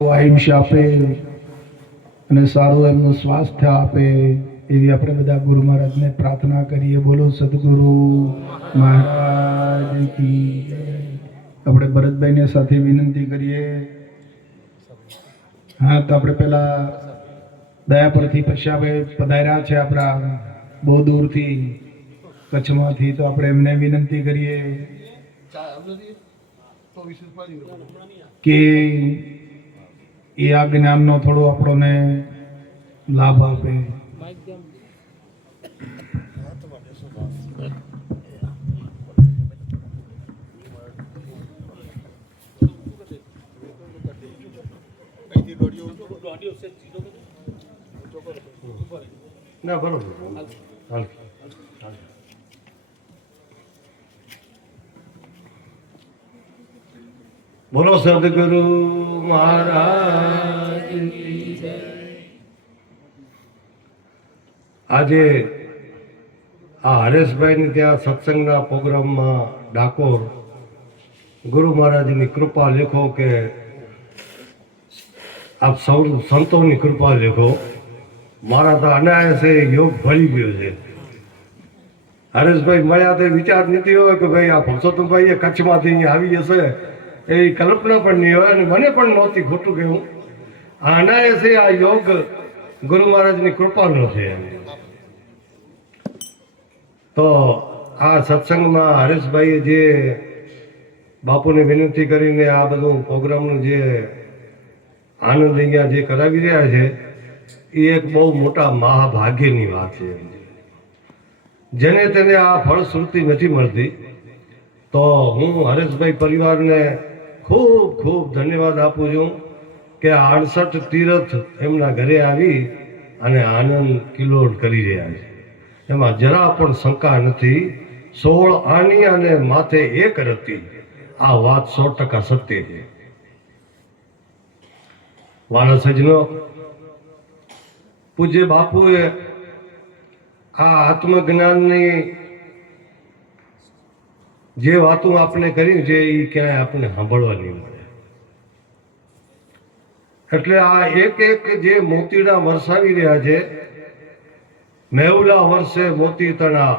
આયુષ્ય આપે અને સારું એમનું સ્વાસ્થ્ય આપે એવી આપણે બધા ગુરુ મહારાજને પ્રાર્થના કરીએ. બોલો સદગુરુ મહારાજ કી જય. આપણે ભરતભાઈને સાથે વિનંતી કરીએ. હા, તો આપણે પેલા દયાપરથી પશ્યાભાઈ પધાર્યા છે આપણા બહુ દૂરથી કચ્છમાંથી, તો આપણે એમને વિનંતી કરીએ કે એ આ જ્ઞાનનો થોડો આપણને લાભ આપે. ના બરોબર. બોલો સદગુરુ મહારાજ. આજે આ હરેશભાઈની ત્યાં સત્સંગના પ્રોગ્રામમાં ડાકોર ગુરુ મહારાજની કૃપા લેખો કે આપ સૌ સંતોની કૃપા લેખો. મારા તો અનાયાસે યોગ ભળી ગયો છે. હરેશભાઈ મળ્યા તો વિચાર નથી હોય કે ભાઈ આ પુરુષોત્તમભાઈ એ કચ્છમાંથી અહીંયા આવી જશે, એવી કલ્પના પણ નહીં હોય અને મને પણ નહોતી ખોટું કહેવું. આ અનાયાસે આ યોગ ગુરુ મહારાજની કૃપાનો છે. તો આ સત્સંગમાં હરેશભાઈએ જે બાપુને વિનંતી કરીને આ બધું પ્રોગ્રામનું જે આનંદ અહીંયા જે કરાવી રહ્યા છે એ એક બહુ મોટા મહાભાગ્યની વાત છે. જેને તેને આ ફળશ્રુતિ નથી મળતી. તો હું હરેશભાઈ પરિવારને ખૂબ ખૂબ ધન્યવાદ આપું છું કે 68 તીર્થ એમના ઘરે આવી અને આનંદ કિલોડ કરી રહ્યા છે. એમાં જરા પણ શંકા નથી. 16 આની અને માથે એક રતી. આ વાત 100% સત્ય છે. વાલા સજનો, પૂજ્ય બાપુએ આ આત્મજ્ઞાનની જે વાતો આપણે કરી છે એ ક્યાંય આપણે સાંભળવા નહીં મળે. એટલે આ એક એક જે મોતીડા વરસાવી રહ્યા છે, મેહુલા વર્ષે મોતી તણા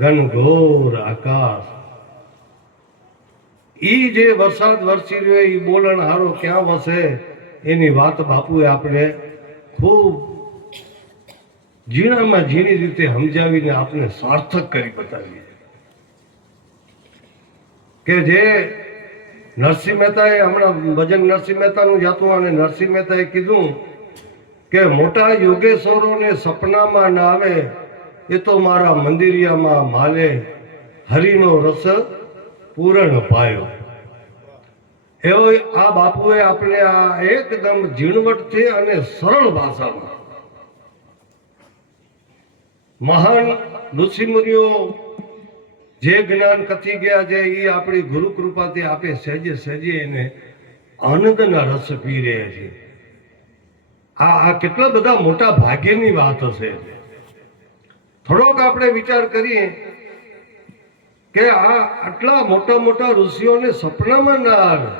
ઘનઘોર આકાશ, ઈ જે વરસાદ વરસી રહ્યો એ બોલણ હારો ક્યાં વસે એની વાત બાપુએ આપણે ખૂબ ઝીણામાં ઝીણી રીતે સમજાવીને આપણે સાર્થક કરી બતાવીએ. કે જે નરસિંહ મહેતાએ હમણાં ભજન નરસિંહ મહેતાનું જાતું અને નરસિંહ મહેતાએ કીધું કે મોટા યોગેશ્વરોને સપનામાં ના આવે, એ તો મારા મંદિરિયામાં માલે હરિનો રસ પૂરણ પાયો. એવો આ બાપુએ આપણે આ એકદમ ઝીણવટથી અને સરળ ભાષામાં મહાન ઋષિમુનિઓ જે જ્ઞાન કથી ગયા છે એ આપણી ગુરુ કૃપાથી આપે સહેજે સહેજે એને આનંદના રસ પી રહ્યા છે. આ કેટલા બધા મોટા ભાગ્યની વાત હશે. થોડોક આપણે વિચાર કરીએ કે આ આટલા મોટા મોટા ઋષિઓને સપનામાં ના આવે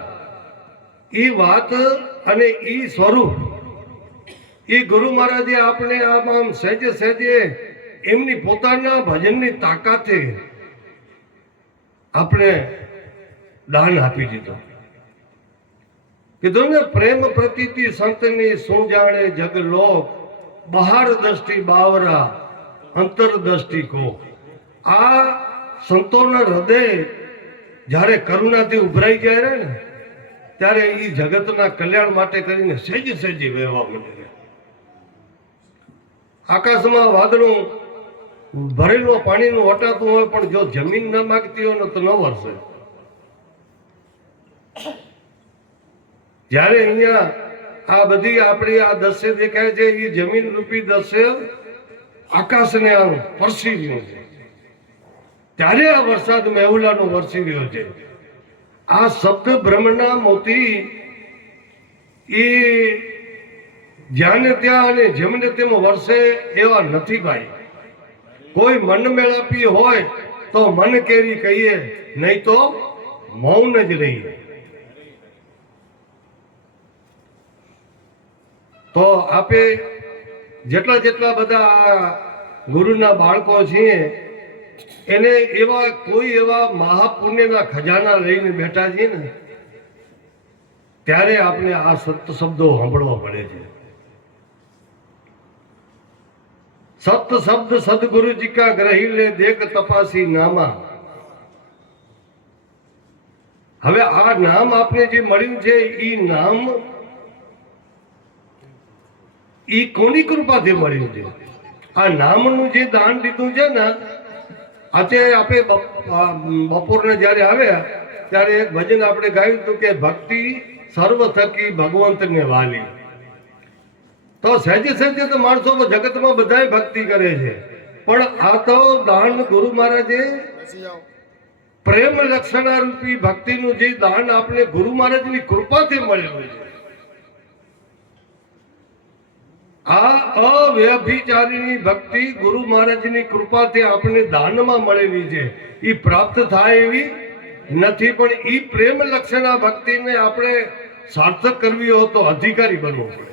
એ વાત અને એ સ્વરૂપ એ ગુરુ મહારાજે આપણે આમ સહેજે સહેજે એમની પોતાના ભજનની તાકાતે આપણે દાન આપી દીધું. કીધું ને, પ્રેમ પ્રતીતિ સંતની શું જાણે જગ લોક, બહાર દ્રષ્ટિ બાવરા અંતર દ્રષ્ટિ કો. આ સંતોના હૃદય જ્યારે કરુણાથી ઉભરાઈ જાય ને ત્યારે એ જગતના કલ્યાણ માટે કરીને સહેજે સહેજે વહેવા માંડે. આકાશમાં વાદળું ભરેલું પાણીનું વટાતું હોય પણ જો જમીન ન માગતી હોય ને તો ન વરસે. જ્યારે અહીંયા આ બધી આપણી આ દસે દેખાય છે એ જમીન રૂપી દસે આકાશને આમ પરસી રહ્યું છે. ત્યારે આ વરસાદ મેહુલાનો વરસી રહ્યો છે. આ શબ્દ બ્રહ્મના મોતી એ જ્યાં ત્યાં અને જેમને તેમ વરસે એવા નથી ભાઈ. કોઈ મન મેળાપી હોય તો મન કેરી કહીએ, નહીં તો મૌન જ રહીએ. તો આપે જેટલા જેટલા બધા આ ગુરુના બાળકો છીએ એને એવા કોઈ એવા મહાપુણ્યના ખજાના લઈને બેઠા છીએ ને ત્યારે આપણે આ સત્ય શબ્દો સાંભળવા પડે છે. સત શબ્દ સદગુરુજી કા ગ્રહી લે દેખ તપાસી નામા. હવે આ નામ આપને જે મળ્યું છે એ નામ ઈ કોની કૃપાથી મળ્યું છે? આ નામનું જે દાન દીધું છે ને, આજે આપણે બપોરને જ્યારે આવ્યા ત્યારે એક ભજન આપણે ગાયું હતું કે ભક્તિ સર્વ થકી ભગવંતને વાલી. તો સહેજે સહેજે તો માણસો જગતમાં બધાય ભક્તિ કરે છે, પણ આ તો દાન ગુરુ મહારાજે પ્રેમ લક્ષણા રૂપી ભક્તિનું જે દાન આપણે ગુરુ મહારાજની કૃપાથી મળેલું છે. આ અવ્યભિચારીની ભક્તિ ગુરુ મહારાજની કૃપાથી આપણે દાનમાં મળેલી છે. એ પ્રાપ્ત થાય એવી નથી, પણ એ પ્રેમ લક્ષણા ભક્તિને આપણે સાર્થક કરવી હોય તો અધિકારી બનવું પડે.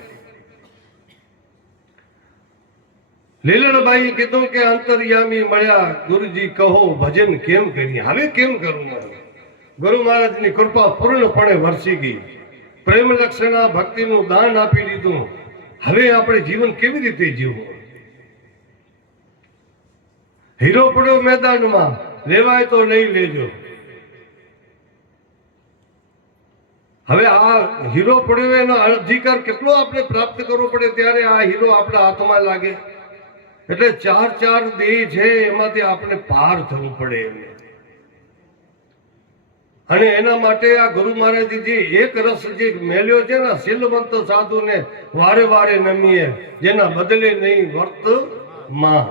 લીલણબાઈએ કીધું કે અંતર્યામી મળ્યા ગુરુજી કહો ભજન કેમ કરીએ. હવે કેમ કરવું? ગુરુ મહારાજની કૃપા પૂર્ણપણે વરસી ગઈ, પ્રેમ લક્ષણા ભક્તિનું દાન આપી દીધું. હવે આપણે જીવન કેવી રીતે જીવવું? હીરો પડ્યો મેદાનમાં, લેવાય તો લઈ લેજો. હવે આ હીરો પડ્યો એનો અધિકાર કેટલો આપણે પ્રાપ્ત કરવો પડે ત્યારે આ હીરો આપણા હાથમાં લાગે. એટલે ચાર ચાર દેહ છે એમાંથી આપણે પાર થવું પડે એમને. અને એના માટે આ ગુરુ મહારાજે જે એક રસ જે મેલ્યો છે ને, શીલવંત સાધુને વારે વારે નમીએ જેના બદલે નહીં વર્ત માં.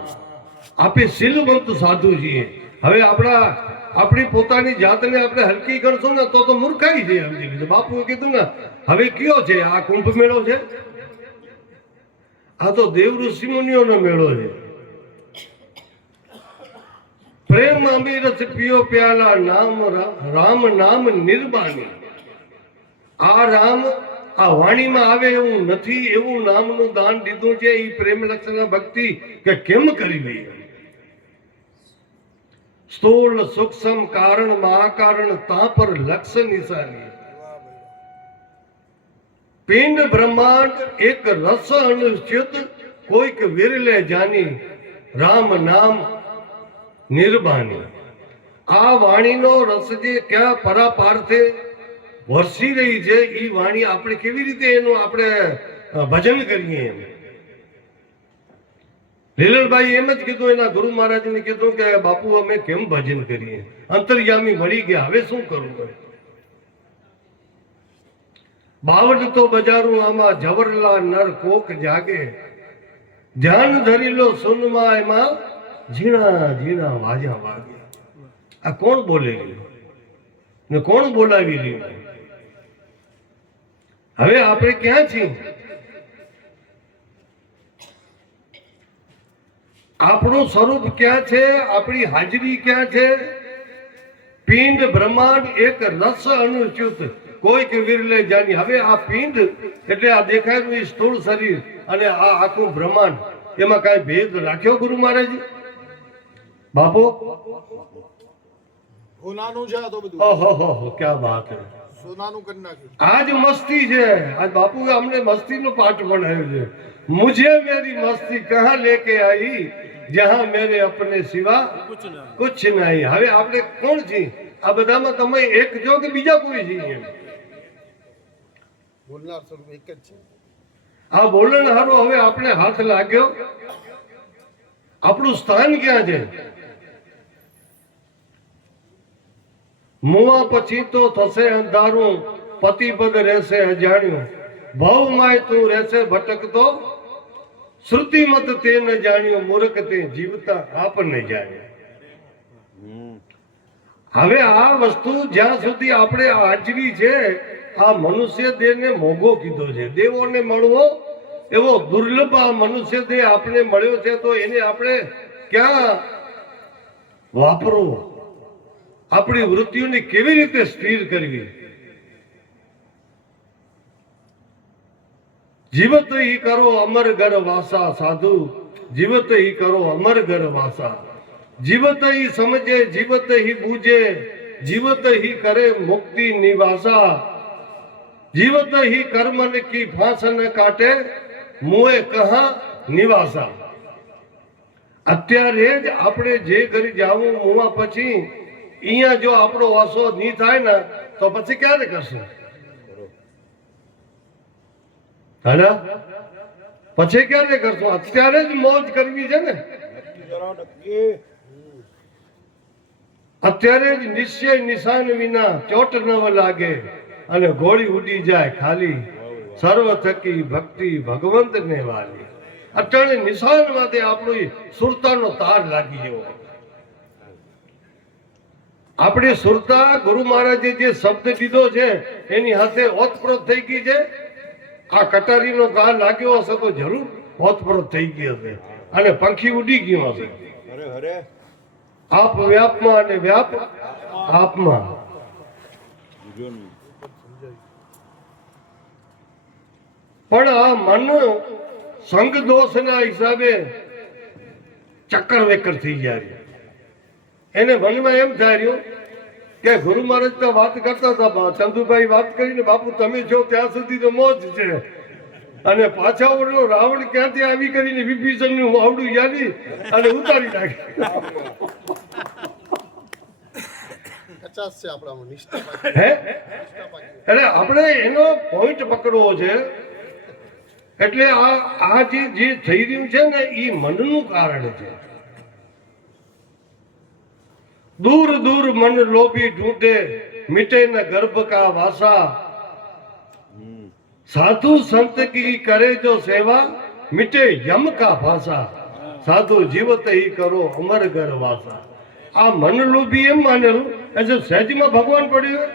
આપે શીલવંત સાધુ છીએ. હવે આપણી પોતાની જાતને આપણે હલકી ગણશું ને તો મૂર્ખાઈ છે. સમજી લીધું. બાપુએ કીધું ને, હવે કયો છે આ કુંભ મેળો છે? આ તો દેવ ઋષિ મુનિઓનો મેળો છે. પ્રેમ અમીરસ પિયો પ્યાલા નામ રામ નામ નિર્બાની. આ રામ આ વાણીમાં આવે એવું નથી, એવું નામનું દાન દીધું છે. એ પ્રેમ લક્ષણા ભક્તિ કે કેમ કરવી? સ્થૂળ સૂક્ષ્મ કારણ મહાકારણ તા પર લક્ષ નિશાની. પિંડ બ્રહ્માંડ એક રસ અનુચ્યુત કોઈક વિરલે જાની રામ નામ નિર્બાની. આ વાણીનો રસ જે ક્યાં પરાપારથી વરસી રહી છે, એ વાણી આપણે કેવી રીતે એનું આપણે ભજન કરીએ? એમ લીલણભાઈ એમ જ કીધું, એના ગુરુ મહારાજને કીધું કે બાપુ અમે કેમ ભજન કરીએ? અંતર્યામી મળી ગયા, હવે શું કરવું? બાવન તો બજારું આમાં જવરલા નર કોક જાગે, ધ્યાન ધરી લો સુનમાં એમાં ઝીણા ઝીણા વાજા વાગે. આ કોણ બોલે ને કોણ બોલાવી રહ્યું? હવે આપણે ક્યાં છીએ? આપણું સ્વરૂપ ક્યાં છે? આપણી હાજરી ક્યાં છે? પિંડ બ્રહ્માંડ એક રસ અનુચ્યુત કોઈક વિરલે જાની. હવે આ પિંડ એટલે આ દેખાયેલું એ સ્થૂળ શરીર અને આ આખું બ્રહ્માંડ, એમાં કઈ ભેદ રાખ્યો ગુરુ મહારાજ? બાપુ સોનાનું છે આ તો બધું. ઓહો ક્યાં વાત છે! સોનાનું કરી નાખ્યું. આજ મસ્તી છે. આજ બાપુએ અમને મસ્તીનો પાઠ ભણાવ્યો છે. મુझे मेरी मस्ती कहाँ लेके आई जहां मेरे अपने सिवा कुछ नहीं. હવે આપણે કોણ છીએ? આ બધામાં તમે એક જો કે બીજા કોઈ છીએ? બોલનાર સ્વરૂપ એક જ છે. આ બોલણ હારો હવે આપણે હાથ લાગ્યો. આપણું સ્થાન ક્યાં છે? મુવા પછી તો થશે અંધારું, પતિ પદ રહેશે અજાણ્યું, ભવમાય તું રહેશે ભટકતો, શ્રુતિ મત તે ન જાણ્યું, મૂર્ખ તે જીવતા આપ ન જાણ્યું. હવે આ વસ્તુ જ્યાં સુધી આપણે હાજરી છે, આ મનુષ્ય દેહને મોંઘો કીધો છે. દેવોને મળવો એવો દુર્લભ આ મનુષ્ય દેહ આપણે મળ્યો છે, તો એને આપણે ક્યાં વાપરવો? આપણી વૃત્તિઓને કેવી રીતે સ્થિર કરવી? જીવત હી કરો અમર ઘર વાસા સાધુ, જીવત હી કરો અમર ઘર વાસા, જીવત હી સમજે જીવત હી બૂझे, જીવત હી કરે મુક્તિ નિવાસા, જીવત હી કર્મન કી ફાંસ ન કાટે, મોએ કહા નિવાસા. અત્યારે જ આપણે જે ઘરે જાવું મુવા પછી અહીંયા જો આપણો વાસો નહીં થાય ને તો પછી ક્યારે કરશું? હા, પછી ક્યારે કરશું? અત્યારે જ મોજ કરવી છે ને. અત્યારે જ નિશ્ચય નિશાન વિના ચોટ ન લાગે અને ગોળી ઉડી જાય ખાલી, સર્વ થકી ભક્તિ ભગવંત ને વાલી. અટાણે નિશાન માટે આપણો સુરતાનો તાર લાગી ગયો. આપણે સુરતા ગુરુ મહારાજે જે શબ્દ દીધો છે એની હાથે ઓતપ્રોત થઈ ગઈ છે. આ કટારીનો ઘા લાગ્યો હશે તો જરૂર ઓતપ્રોત થઈ ગઈ હશે અને પંખી ઉડી ગયું હશે. આપ વ્યાપમાં અને વ્યાપ આપમાં. પણ આ મન સંગ દોષના હિસાબે ચક્કર વેકર થઈ જાય. એને મનમાં એમ થાય રહ્યું કે ગુરુ મહારાજ તો વાત કરતા હતા, ચંદુભાઈ વાત કરીને બાપુ તમે છો ત્યાં સુધી તો મોજ છે, અને પાછા ઓલો રાવણ ક્યાંથી આવી કરીને વિભીષણ નું આવડું યાદી અને ઉતારી નાખે. 50 છે આપણામાં નિષ્ઠા બાકી. હે એટલે આપણે એનો પોઈન્ટ પકડવો છે. એટલે આ જે થઈ રહ્યું છે ને એ મનનું કારણ છે. दूर दूर मन लोभी ढूंढे, मिटे न गर्भ का वासा, साधु संत की करे जो सेवा, मिटे यम का भाषा, साधु जीवत ही કરો અમર ઘર વાસા. આ મન લોભી એમ માનેલું એટલે સહેજમાં ભગવાન પડ્યું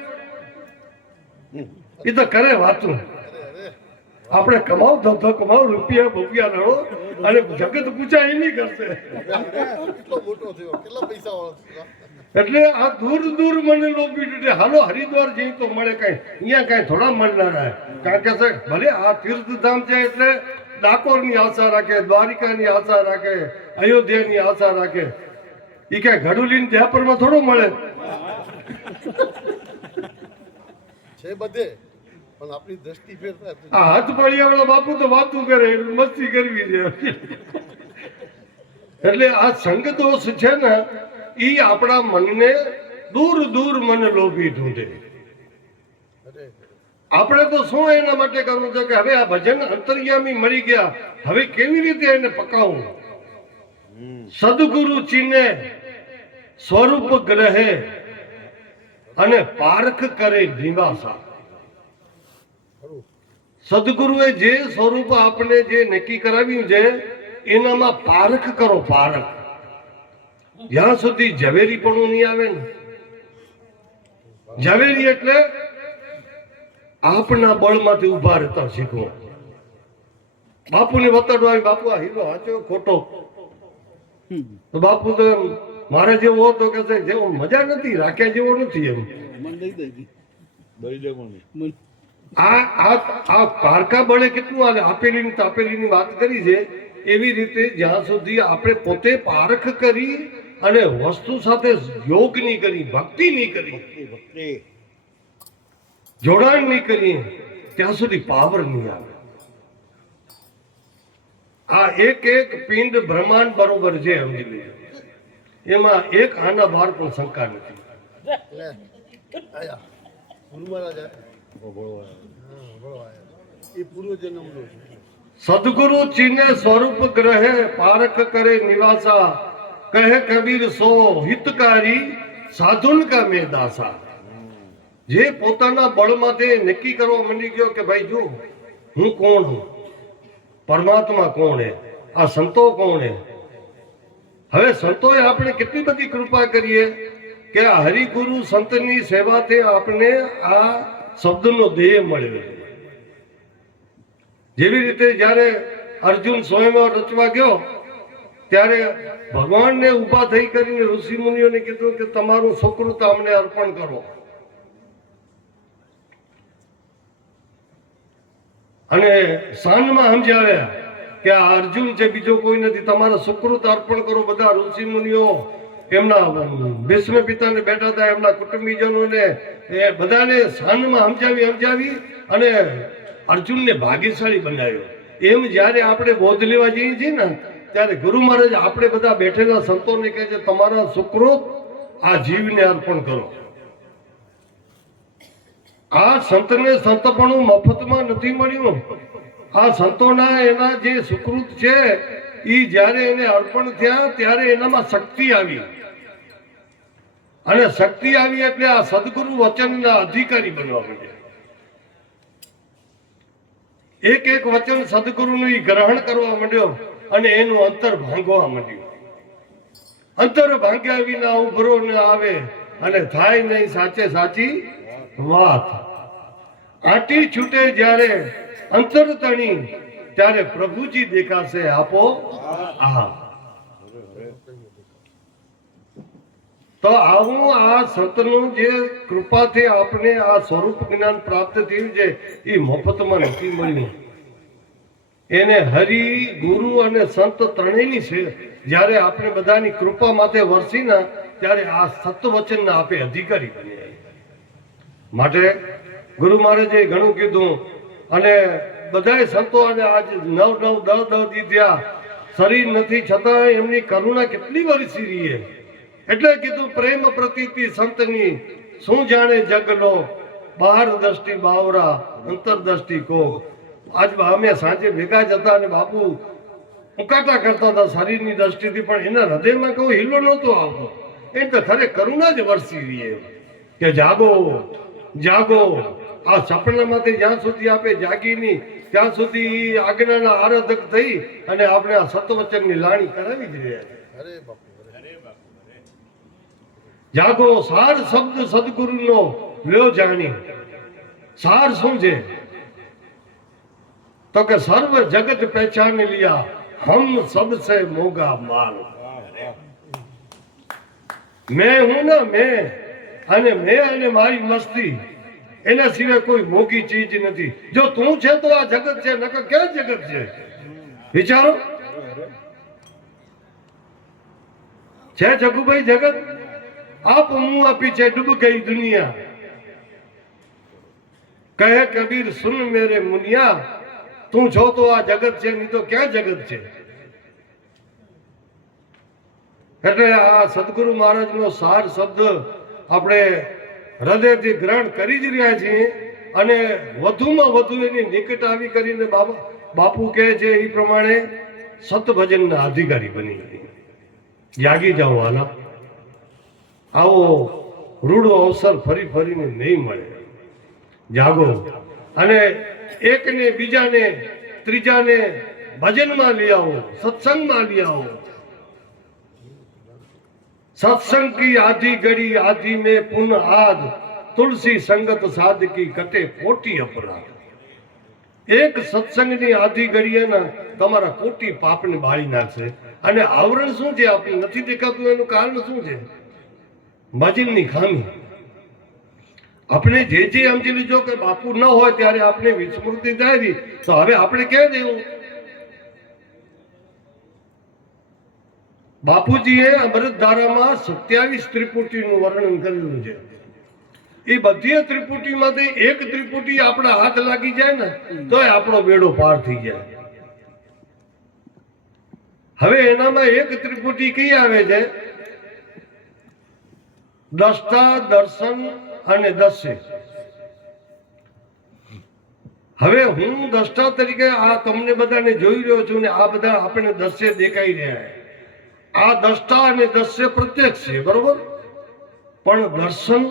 એ તો કરે વાતું. આપણે કમાવ ધંધો કમાવ રૂપિયા બપિયા લડો અને જગત પૂછા એ નહીં કરશે. કેટલો મોટો થયો, કેટલા પૈસા વાળો થયો. એટલે આ દૂર દૂર મને લોભી હાલો હરિદ્વાર જઈ તો મળે કઈ, અહીંયા કઈ થોડા મળના રહે. કારણ કે ભલે આ તીર્થધામ છે એટલે ડાકોર ની આશા રાખે, દ્વારિકા ની આશા રાખે, અયોધ્યા ની આશા રાખે. એ કઈ ઘડુલી જયપુર માં થોડું મળે છે બધે, પણ આપણી દ્રષ્ટિ ફેર થાય. આ હાથ પાડિયા વાળા બાપુ તો વાતું કરે, મસ્તી કરવી છે. એટલે આ સંગ દોષ છે ને ઈ આપણા મનને દૂર દૂર મન લોભી ઢૂંઢે. આપણે તો શું એના માટે કરવું છે કે હવે આ ભજન અંતર્યામી મળી ગયા, હવે કેવી રીતે એને પકાવવું? સદગુરુ ચીને સ્વરૂપ ગ્રહે અને પારખ કરે નિવાસા. સદગુરુએ જે સ્વરૂપ આપણે જે નક્કી કરાવ્યું છે એનામાં પારખ કરો. પારખ જ્યાં સુધી ઝવેરી પણ નહીં આવે ને, ઝવેરી એટલે આપના બળમાંથી ઉભા રહેતા શીખવો. બાપુને બતાડવા આવી, બાપુ આ હીરો સાચો ખોટો, તો બાપુ તો મારે જેવો હતો કે જેવો મજા નથી, રાખ્યા જેવો નથી. એમ આ પારકા બળે કેટલું હાલે. આપેલી તાપેલીની વાત કરી છે એવી રીતે જ્યાં સુધી આપણે પોતે પારખ કરી અને વસ્તુ સાથે યોગ નહીં કરી, ભક્તિ નહીં કરી, જોડાણ નહીં કરીએ ત્યાં સુધી પાવર નહીં આવે. આ એક એક પિંડ બ્રહ્માંડ બરોબર છે, સમજી લેજો. એમાં એક આના બહાર પણ શંકા નથી. આયા ગુરુ મહારાજ એ પૂર્વ જન્મનો છે. સદગુરુ ચીને સ્વરૂપ ગ્રહે પારખ કરે નિવાસા, કહે કબીર સો હિતકારી સાધુન કા મેં દાસા. જે પોતાના બળમાંથી નક્કી કરવા માંડી ગયો કે ભાઈ જો હું કોણ હું, પરમાત્મા કોણ હે, આ સંતો કોણ હે. હવે સંતોએ આપણે કેટલી બધી કૃપા કરીએ કે આ હરિગુરુ સંતની સેવાથી આપણે આ શબ્દનો દેહ મળ્યો. જેવી રીતે જ્યારે અર્જુન સ્વયંવર રચવા ગયો ત્યારે ભગવાનને ઊભા થઈ કરીને ઋષિ મુનિઓને કીધું કે તમારું સુકૃત અમને અર્પણ કરો. અને સાંજમાં સમજાવ્યા કે આ અર્જુન છે, બીજો કોઈ નથી, તમારા સુકૃત અર્પણ કરો. બધા ઋષિ મુનિઓ એમના ભીષ્મ પિતાને બેઠા હતા, એમના કુટુંબીજનોને એ બધાને સાંજમાં સમજાવી અને અર્જુનને ભાગ્યશાળી બનાવ્યો. એમ જ્યારે આપણે બોધ લેવા જઈએ છીએ ને, ત્યારે ગુરુ મહારાજ આપણે બધા બેઠેલા સંતોને કહે છે, તમારા સુકૃત આ જીવને અર્પણ કરો. આ સંતને સંતપણું મફતમાં નથી મળ્યું. આ સંતોના એના જે સુકૃત છે એ જ્યારે એને અર્પણ થયા ત્યારે એનામાં શક્તિ આવી, અને શક્તિ આવી એટલે આ સદગુરુ વચનના અધિકારી બનવા માંડ્યા. એક એક વચન સદગુરુનું ઈ ગ્રહણ કરવા માંડ્યો અને એનું અંતર ભાંગવા માંડ્યું. અંતર ભાંગ્યા વિના ઉભરો ન આવે અને થાય નહીં સાચે સાચી વાત. આટી છૂટે જ્યારે અંતર તણી ત્યારે પ્રભુજી દેખાશે આપો આ. તો આવું આ સંતનું જે કૃપાથી આપણે આ સ્વરૂપ જ્ઞાન પ્રાપ્ત થયું છે એ મફતમાં નથી મળ્યું. એને હરિ, ગુરુ અને સંત ત્રણેયની છે જ્યારે આપણે બધાની કૃપા માથે વરસીના ત્યારે આ સત્વચનના આપે અધિકારી બન્યા. માટે ગુરુ મહારાજે ઘણું કીધું અને બધાય સંતો અને આજ 9 10 દી થયા, શરીર નથી છતાં એમની કરુણા કેટલી વરસી રહી છે. એટલે કીધું પ્રેમ પ્રતીતિ સંતની શું જાણે જગલો, બહાર દ્રષ્ટિ બાવરા અંતર દ્રષ્ટિ કોક. આજ અમે સાંજે ભેગા જ હતા અને બાપુ ઉકાટા કરતા હતા શરીરની દ્રષ્ટિથી, પણ એના હૃદયમાં કોઈ હિલ્લો નહોતો આવતો. એ તો ખરે કરુણા જ વરસી રહી કે જાગો જાગો. આ સપનામાંથી જ્યાં સુધી આપે જાગી નહીં ત્યાં સુધી આજ્ઞાના આરાધક થઈ અને આપણે આ સતવચનની લાણી કરાવી જ રહ્યા છે. અરે બાપુ, જાગો. સાર શબ્દ સદગુરુનો લ્યો જાણી. સાર શું છે? તો કે સર્વ જગત પહેચાન લિયા હમ સબસે મોગા માલ. મેં હું ને મેં અને મારી મસ્તી, એના સિવાય કોઈ મોગી ચીજ નથી. જો તું છે તો આ જગત છે, નકર ક્યાં જગત છે? વિચારો. છે જગુભાઈ જગત? આપ મું આપી છે ડૂબ ગઈ દુનિયા. કહે કબીર સુન મેરે મુનિયા, તું છો તો આ જગત છે, નહીં તો ક્યાં જગત છે? એટલે આ સદગુરુ મહારાજનો સાર શબ્દ આપણે હૃદયથી ગ્રહણ કરી જ રહ્યા છીએ અને વધુમાં વધુ એની નિકટ આવી કરીને બાપુ કહે છે એ પ્રમાણે સતભજનના અધિકારી બની જાગી જાઓ વાલા. આવો રૂડો અવસર ફરી ફરીને નહીં મળે. જાગો અને એકને બીજાને ત્રીજાને ભજનમાં લઈ આવો, સત્સંગમાં લઈ આવો. सत्संग की आधी घड़ी आधी में पुन आद, तुलसी संगत साध की कटे कोटी अपराध. એક સત્સંગની આધી ઘડીએ ને તમારા કોટી પાપને બાળી નાખશે. અને આવરણ શું છે? આપણે નથી દેખાતું એનું કારણ શું છે? ભજનની ખામી. આપણે જે સમજી લીધો કે બાપુ ન હોય ત્યારે આપણે વિસ્મૃતિ થાય, તો હવે આપણે ક્યાં દેવું? બાપુજીએ અમૃતધારામાં 27 ત્રિપુટીનું વર્ણન કરેલું છે. એ બધી ત્રિપુટીમાંથી એક ત્રિપુટી આપણા હાથ લાગી જાય ને તો આપણો બેડો પાર થઈ જાય. હવે એનામાં એક ત્રિપુટી કઈ આવે છે? દ્રષ્ટા, દર્શન અને દસ્ય. હવે હું દ્રષ્ટા તરીકે આ તમને બધાને જોઈ રહ્યો છું ને આ બધા આપણે દસ્ય દેખાઈ રહ્યા છે. આ દ્રષ્ટા અને દસ્ય પ્રત્યક્ષ છે, બરોબર? પણ દર્શન,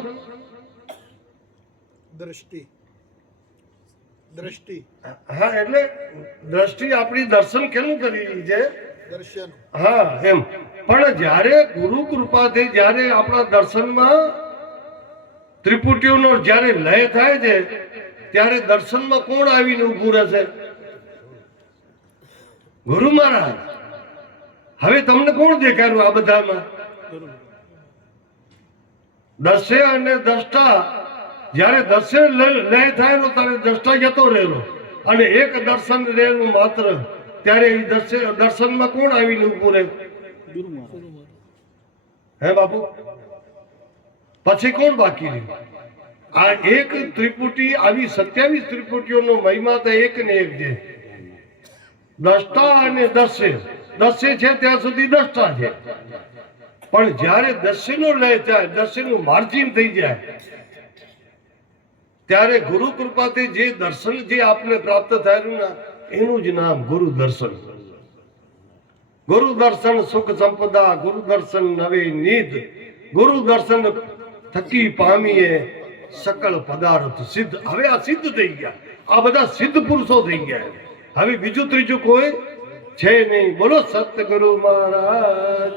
દ્રષ્ટિ, હા, એટલે દ્રષ્ટિ આપણી દર્શન કેનું કરી રહી છે? દર્શન. હા, એમ. પણ જ્યારે ગુરુ કૃપાથી જ્યારે આપણા દર્શનમાં ત્રિપુટીઓનો જ્યારે લય થાય છે ત્યારે દર્શનમાં કોણ આવીને ઊભું રહેશે? ગુરુ મહારાજ. હવે તમને કોણ દેખાડ્યું આ બધામાં? દસ્ય અને દ્રષ્ટા. જ્યારે દસ્ય લય થાય ત્યારે દ્રષ્ટા જતો રહેલો અને એક દર્શન રહેવું માત્ર, ત્યારે એ દર્શનમાં કોણ આવીને ઊભું રહે? હે બાપુ? પછી કોણ બાકી રહ્યું? આ એક ત્રિપુટી, આવી 27 ત્રિપુટીઓનો મહિમા તો એક ને એક છે. દ્રષ્ટા અને દસ્ય, દસ્ય છે ત્યાં સુધી દ્રષ્ટા છે, પણ જ્યારે દસ્યનો લય થાય, દસ્યનું માર્જિન થઈ જાય, ત્યારે ગુરુ કૃપાથી જે દર્શન જે આપને પ્રાપ્ત થયું ને, એનું જ નામ ગુરુ દર્શન. ગુરુ દર્શન સુખ સંપદા, ગુરુ દર્શન નવે નિધ, ગુરુ દર્શન થકી પામીએ સકળ પદાર્થ સિદ્ધ. હવે આ સિદ્ધ થઈ ગયા, આ બધા સિદ્ધ પુરુષો થઈ ગયા. હવે બીજું ત્રીજું કોઈ છે નહીં. બોલો સતગુરુ મહારાજ.